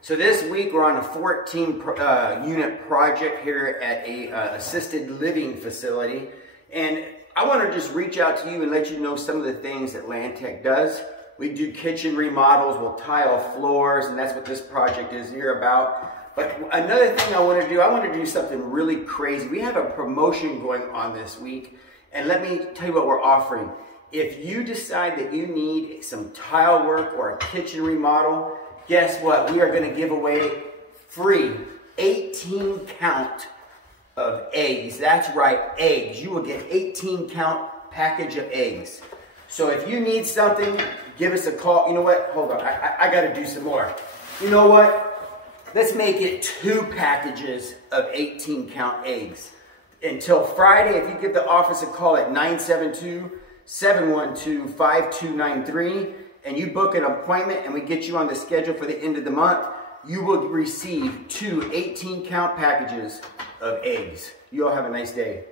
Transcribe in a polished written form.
So this week we're on a 14 unit project here at a assisted living facility, and I want to just reach out to you and let you know some of the things that Landtech does. We do kitchen remodels, we'll tile floors, and that's what this project is here about. But another thing I want to do something really crazy. We have a promotion going on this week, and let me tell you what we're offering. If you decide that you need some tile work or a kitchen remodel, guess what? We are going to give away free 18 count of eggs. That's right, eggs. You will get 18 count package of eggs. So if you need something, give us a call. You know what? Hold on. I got to do some more. You know what? Let's make it 2 packages of 18 count eggs. Until Friday, if you give the office a call at 972-712-5293 and you book an appointment and we get you on the schedule for the end of the month, you will receive 2 18 count packages of eggs. You all have a nice day.